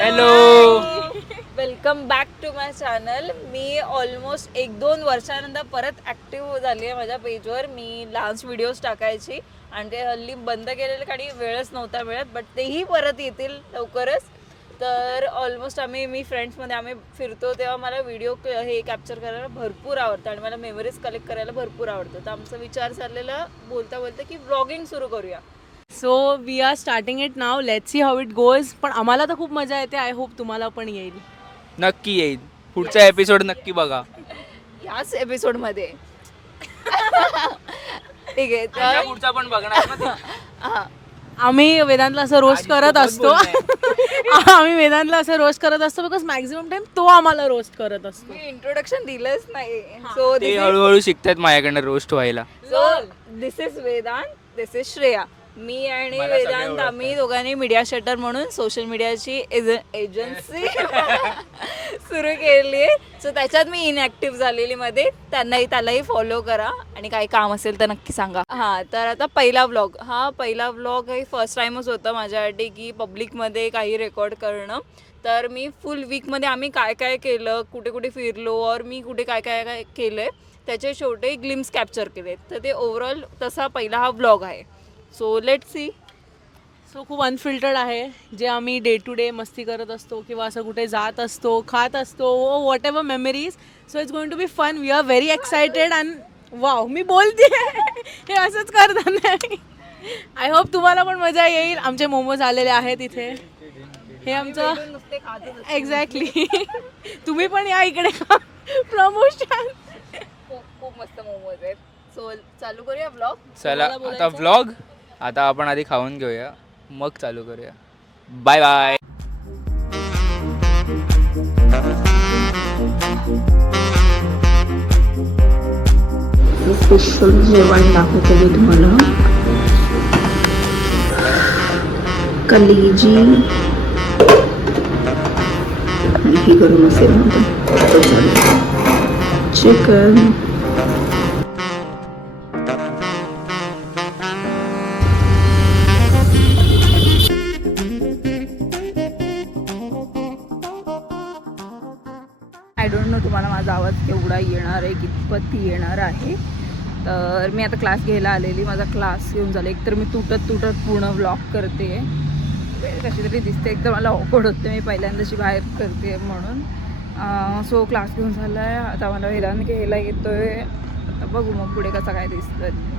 Hello, welcome back to my channel. मी almost 1-2 वर्षानंतर परत ॲक्टिव्ह झाली आहे माझ्या पेजवर. मी डान्स व्हिडिओज टाकायची आणि ते हल्ली बंद केलेले काही वेळच नव्हता मिळत, बट तेही परत येतील लवकरच. तर ऑलमोस्ट मी फ्रेंड्समध्ये आम्ही फिरतो तेव्हा मला व्हिडिओ हे कॅप्चर करायला भरपूर आवडतं आणि मला मेमरीज कलेक्ट करायला भरपूर आवडतं. तर आमचा विचार चाललेला बोलता बोलता की व्लॉगिंग सुरू करूया. So we are starting it now. Let's see how it goes. पण आम्हाला तर खूप मजा येते. आय होप तुम्हाला पण येईल. नक्की येईल. पुढचा एपिसोड नक्की बघा. ह्याच एपिसोडमध्ये ठीक आहे. त्याच्या तर पुढचा पण बघणार ना ते. हां, आम्ही वेदांतला असं रोस्ट करत सोबत असतो. आम्ही वेदांतला असं रोस्ट करत असतो बिकॉज मॅक्झिमम टाइम तो आम्हाला रोस्ट करत असतो. मी इंट्रोडक्शन दिलंच नाही. सो ते हळूहळू शिकतात माझ्याकडनं रोस्ट व्हायला. This is Vedant, this is Shreya. मी आणि मला सगळे वेदांत ओळखतात. आम्ही दोघांनी मीडिया शटर म्हणून सोशल मीडियाची एजन्सी सुरू केली आहे. सो त्याच्यात मी इनॅक्टिव्ह झालेली मध्ये. त्यालाही फॉलो करा आणि काही काम असेल तर नक्की सांगा. हां, तर आता पहिला व्लॉग हे फर्स्ट टाईमच होतं माझ्यासाठी की पब्लिकमध्ये काही रेकॉर्ड करणं. तर मी फुल वीकमध्ये आम्ही काय काय केलं, कुठे कुठे फिरलो और मी कुठे काय काय काय केलं आहे त्याचे छोटे ग्लिम्स कॅप्चर केले. तर ते ओव्हरऑल तसा पहिला हा व्लॉग आहे. So let's see. सो खूप अनफिल्टर्ड आहे. जे आम्ही डे टू डे मस्ती करत असतो किंवा असं कुठे जात असतो, खात असतो, whatever memories. So it's going to be fun. We are very excited and wow, मी बोलते हे असंच करतात नाही. आय होप तुम्हाला पण मजा येईल. आमचे मोमोज आलेले आहेत इथे. हे आमचं नुसते खातच एक्झॅक्टली. तुम्ही पण या इकडे का प्रमोशन. खूप मस्त मोमोज आहेत. सो चालू करूया व्लॉग. चला तुम्हाला आता बोलायचं? व्लॉग. आता आपण आधी खाऊन घेऊया, मग चालू करूया. Bye bye. स्पेशल जेवण दाखवते मी तुम्हाला. कलेजी आणि ही गरम असेल चिकन. आय डोंट नो तुम्हाला माझा आवाज केवढा येणार आहे, कितपत येणार आहे. तर मी आता क्लास घ्यायला आलेली. माझा क्लास घेऊन झाला. एकतर मी तुटत पूर्ण व्लॉग करते, कशी तरी दिसते. एकतर मला ऑकवर्ड होते, मी पहिल्यांदाची बाहेर करते म्हणून. सो क्लास घेऊन झाला आहे. आता मला वेदांत घ्यायला येतो आहे. आता बघू मग पुढे कसं काय दिसतं.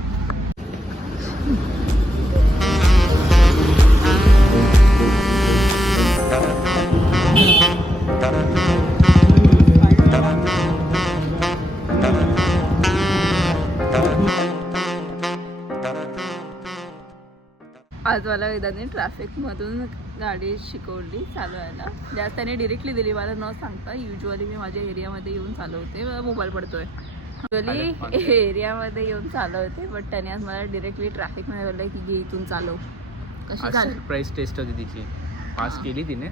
आज मला वेदांनी ट्रॅफिकमधून गाडी शिकवली चालवायला. जास्त त्याने डिरेक्टली दिली मला न सांगता. युजली मी माझ्या एरियामध्ये येऊन चालवते. मला मोबाईल पडतोय. युजली एरियामध्ये येऊन चालवते, बट त्याने आज मला डिरेक्टली ट्रॅफिकमध्ये बोललं की घे इथून चालव. कशी झाली? सरप्राईज टेस्ट होती तिची. पास केली तिने.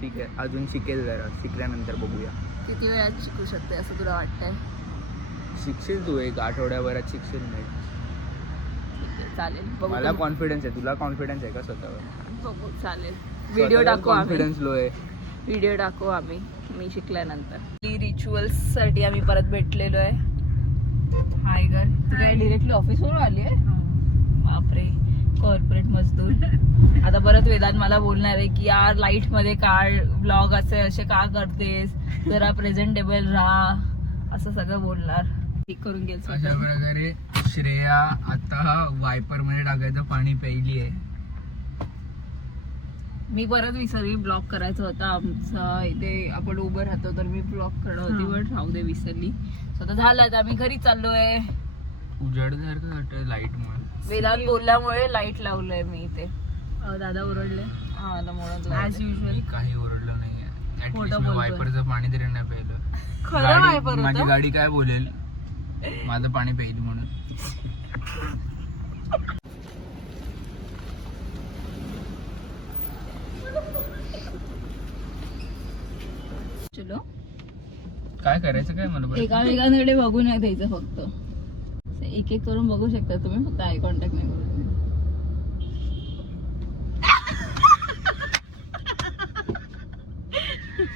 ठीक आहे, अजून शिकेल. जरा शिकल्यानंतर बघूया. किती वेळात शिकू शकते असं तुला वाटतंय? शिकशील तू, एक आठवड्याभरात शिकशील. नाही, चालेल, बघू. मला कॉन्फिडन्स आहे. तुला कॉन्फिडन्स आहे का स्वतःवर? बघू, चालेल. व्हिडिओ टाकू आम्ही. कॉन्फिडन्स लो आहे. व्हिडिओ टाकू आम्ही मी शिकल्यानंतर. रिच्युअल्ससाठी आम्ही परत भेटलेलो आहे. हाय गर, तू काय डिरेक्टली ऑफिसवरून आली आहे? बापरे, कॉर्पोरेट मजदूर. आता परत वेदांत मला बोलणार आहे की यार लाईटमध्ये काढ ब्लॉग, असे का करतेस, जरा प्रेझेंटेबल राहा, असं सगळं बोलणार. ठीक करून गेल. अशा प्रकारे श्रेया आता वायपर मध्ये टाकायचं पाणी प्यायली आहे. मी परत विसरली. ब्लॉग करायचं होतं आमचं इथे. आपण उभं राहतो तर मी ब्लॉग करणार होती, बट राहू दे, विसरली. स्वतः झालं. आता आम्ही घरी चाललोय. उजाडसारखं वाटतं लाईट मुळे. वेदांत बोलल्यामुळे लाईट लावलंय मी इथे. दादा ओरडले. हा, ॲज युजल. काही ओरडलं नाहीये. खोटं ऍटलीस्ट मी बोलतोय. वायपरचं पाणी तरी नाही प्यायलं. खरं वायपर होतं? माझी गाडी काय बोलेल माझं पाणी प्यायली म्हणून. चलो, काय करायचं काय मला बरं? एकामेकांकडे बघू नाही द्यायचं फक्त. एक एक करून बघू शकता तुम्ही, फक्त आय कॉन्टॅक्ट नाही करू. मेरा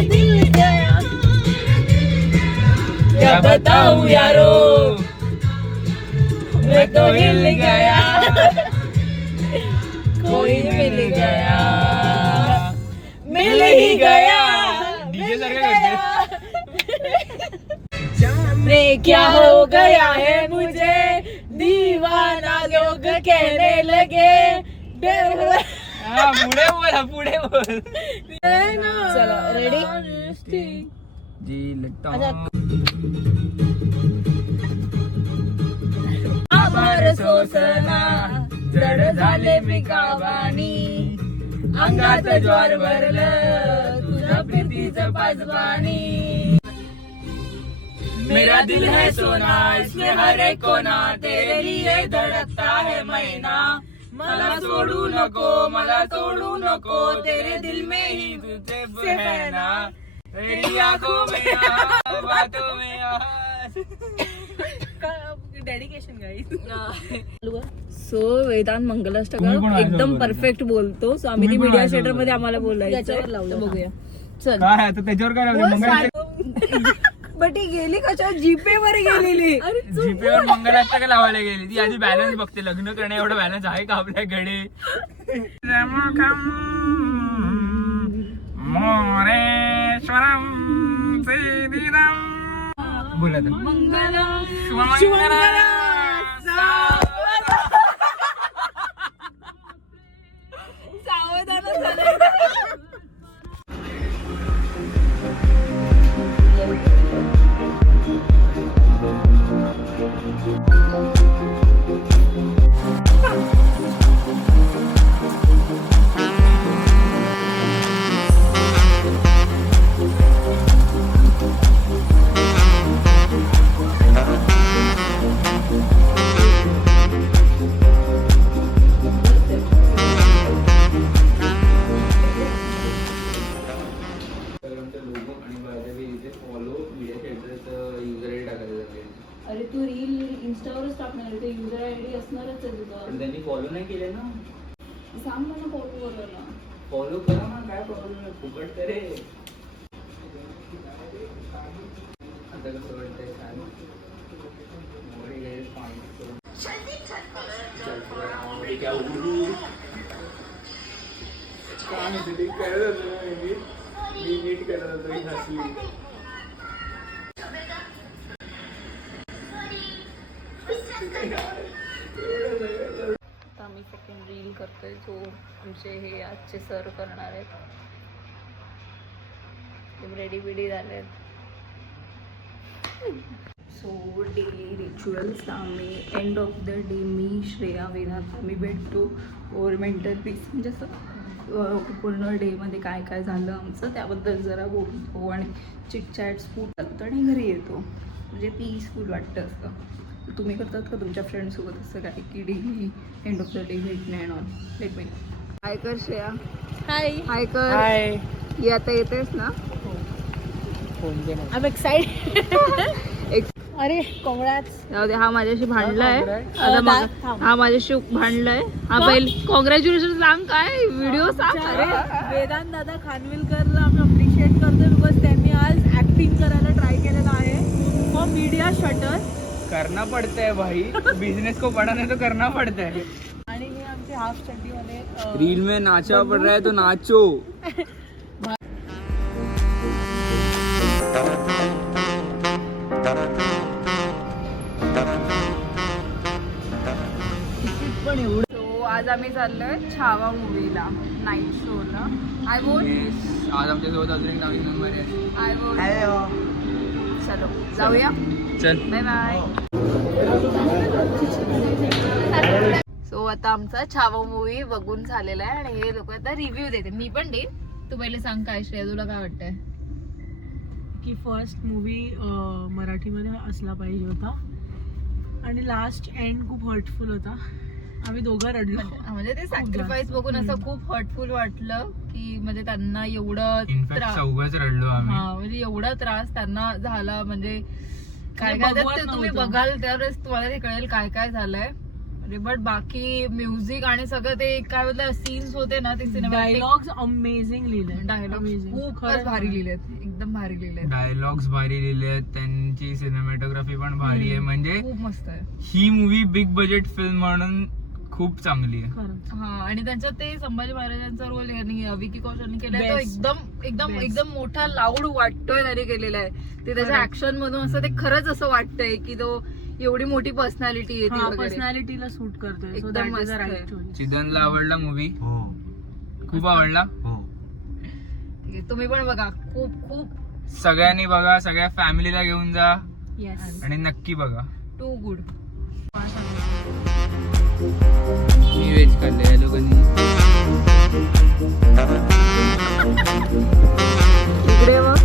दिल गया क्या बताऊं यारो मैं तो हिल गया कोई मिल गया मिल ही गया डीजे सारखं जाने क्या हो गया है मुझे दीवाना लोग कहने लगे पुढे बोल चला रेडी जी लगता आभार सोसना जड झाले मी कावानी अंगात ज्वार भरलं तुझ्या प्रीतीचं पाजवानी मेरा दिल है सोना इसमें हर एक कोना तेरे लिए धड़कता है महीना मला सोडू नको मला तोडू नको तेरे दिल में ही तुझे है ना मेरी आंखों में बातों में डेडिकेशन गाइस सो वेदांत मंगलाष्टक एकदम परफेक्ट बोलतो. सो आम्ही ती मीडिया थिएटर मध्ये आम्हाला बोलायचं बघूया. चल काय आता त्याच्यावर काय लावलं बट ही गेली कशावर जीपे वर गेलेली. जीपेवर मंगलाष्टक लावायला गेली ती. आधी बॅलन्स बघते लग्न करण्या एवढं बॅलन्स आहे का आपल्याकडे. मोरेश्वरम बोला अरे तू रील इन्स्टावरच टाकणार आहे. ते युजर आयडी असणारच आहे तुझा. पण त्यांनी फॉलो नाही केले ना. सांग मला फॉलो करायला. फॉलो करा ना काय प्रॉब्लेम आहे. फुकट करे आता कसं वाटतंय काय नीट करत होतो हसली. आता आम्ही सेकंड रील करतोय जो आमचे हे आजचे सर करणार आहेत. रेडी बिडी झालेत. सो डेली रिच्युअल्स आम्ही एंड ऑफ द डे मी श्रेया वेदांत आम्ही भेटतो ओर मेंटल पीस म्हणजे असं पूर्ण डेमध्ये काय काय झालं आमचं त्याबद्दल जरा बोलतो आणि चिटचॅट्स फूड चालतं आणि घरी येतो. म्हणजे पीसफुल वाटतं असं. तुम्ही करतात का तुमच्या फ्रेंडसोबत असं काय की daily end of the day भेटणे अँड ऑल. लेट मी हाय कर श्रेया. हाय हाय कर. हाय ही आता येतेस ना. I am excited. अरे काँग्रेट्स. जाऊ दे. हा माझ्याशी भांडलाय थांब. आता. हा माझ्याशी भांडलाय. हा पहिले कॉंग्रॅच्युलेशन सांग. काय व्हिडिओ सांग. अरे वेदांत दादा खानविलकरला आम्ही अप्रिशिएट करतोय बिकॉज त्यांनी आज ऍक्टिंग करायला ट्राय केलेलं आहे फॉर मीडिया शटर. करना पड़ता है भाई. बिजनेस को बढ़ाने तो करना पड़ता है. आणि हे आमचे हाफ चड्डीवाले रील में नाचा पड़ रहा है तो नाचो. सो आज आम्ही चाललोय छावा मूवीला नाईट शोला. I vote. आज आमच्यासोबत अजून एक नवीन नंबर आहे. I vote. चलो जाऊया. चल बाय बाय. सो आता आमचा छावा मूवी बघून झालेला आहे आणि हे लोक आता रिव्ह्यू देते. मी पण देईन. तू पहिले सांग काय श्रेया तुला काय वाटतंय. की फर्स्ट मूवी मराठीमध्ये असला पाहिजे होता आणि लास्ट एंड खूप हर्टफुल होता. आम्ही दोघं रडलो. म्हणजे ते सॅक्रिफाईस बघून असं खूप हर्टफुल वाटलं की म्हणजे त्यांना एवढं इनफॅक्ट चौघच रडलो आम्ही. म्हणजे एवढा त्रास त्यांना झाला. म्हणजे काय म्हणजे काय बघवत ते तुम्ही नव्हतं. बघाल त्यावेळेस तुम्हाला ते कळेल काय काय झालंय. म्हणजे बट बाकी म्युझिक आणि सगळं ते काय बोलतात सीन्स होते ना ते सिनेमा डायलॉग्स अमेझिंग लिहिले. डायलॉग खूपच भारी लिहिलेत, एकदम भारी लिहिलेत, डायलॉग्स भारी लिहिले आहेत, त्यांची सिनेमॅटोग्राफी पण भारी आहे. म्हणजे खूप मस्त आहे. ही मूवी बिग बजेट फिल्म म्हणून खूप चांगली आहे. खरंच. हा आणि त्यांच्यात ते संभाजी महाराजांचा रोल यांनी विकी कौशलने केलाय तो Best. एकदम एकदम Best. एकदम मोठा लाऊड वाटतोय त्याने केलेला आहे. ते त्याच्या खरंच. ऍक्शन मधून असं ते खरंच असं वाटतंय की तो एवढी मोठी पर्सनॅलिटी येते हा, वगैरे. पर्सनॅलिटीला सूट करतोय. सो एकदम दॅट इज मस्त अ आहे. Right choice. चिदनला आवडला मूवी? हो खूप आवडला. हो ठीक आहे, तुम्ही पण बघा. खूप खूप सगळ्यांनी बघा, सगळ्या फॅमिलीला घेऊन जा येस. आणि नक्की बघा. To good. मी व्हेज खाल्ले या लोकांनी. इकडे मग